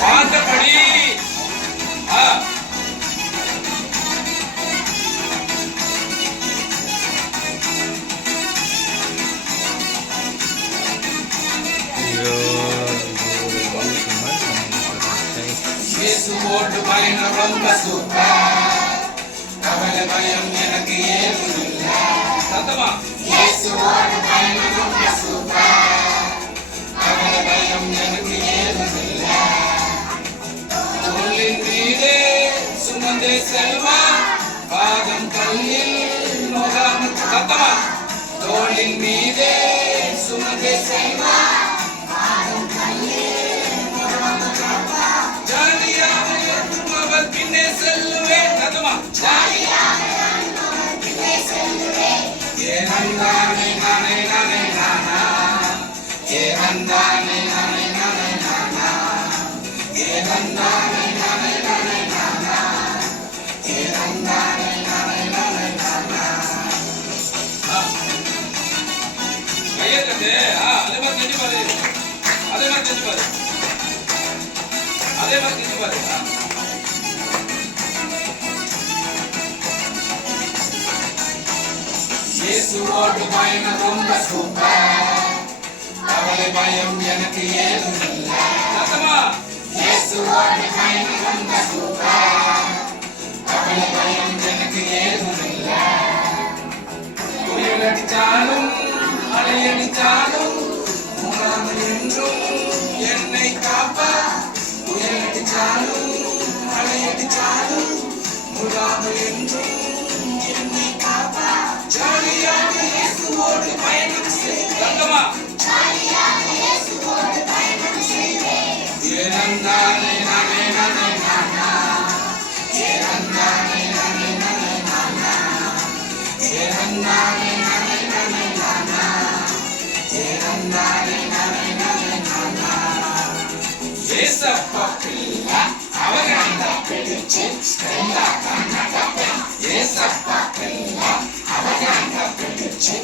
பாட்டபடி இயேசுவோடு பயணம் ரொம்ப சூப்பர். கவலை பயம் எனக்கு ஏதும் இல்லை. சத்தமா இயேசுவோடு பயணம் ரொம்ப சூப்பர். கவலை பயம் எனக்கு ஏதும் இல்லை. தோளின் மீதே சுமந்தே செல்வா, பாதம் கல்லில் நோகாமல். சத்தமா தோளின் மீதே சுமந்தே செல்வா, பின்னே செல்லுவேன். சத்தமா ஏனந்தானே நானே நானே நானா, ஏனந்தானே நானே நானே நானா, ஏனந்தானே நானே நானே நானா, ஏனந்தானே நானே நானே நானா. கையெழுத்து அதே மாதிரி செஞ்சு பாரு, அதே மாதிரி செஞ்சு பாரு, அதே மாதிரி செஞ்சு பாரு. இயேசுவோடு பயணம் ரொம்ப சூப்பர். கவலை பயம் எனக்கு ஏதும் இல்லை. சத்தமா இயேசுவோடு பயணம் ரொம்ப சூப்பர். கவலை பயம் எனக்கு ஏதும் இல்லை. புயல் அடித்தாலும் மழை அடித்தாலும் மூடாமல் என்றும் என்னை காப்பா. புயல் அடித்தாலும் மழை அடித்தாலும் மூடாமல் என்றும் என்னை காப்பா. ஜாலியாக இயேசுவோடு பயணம் செய்வேன். ஜாலியாக இயேசுவோடு பயணம் செய்வேன். ஏனந்தானே நானே நானே நானா, ஏனந்தானே நானே நானே நானா, ஏனந்தானே நானே நானே நானா, ஏனந்தானே நானே நானே நானா. ஏசப்பா பிள்ளை அவகண்ட பிடிச்சு ஸ்டெல்லா கண்ண ஏசப்பா பிள்ளை அவகண்ட பிடிச்சு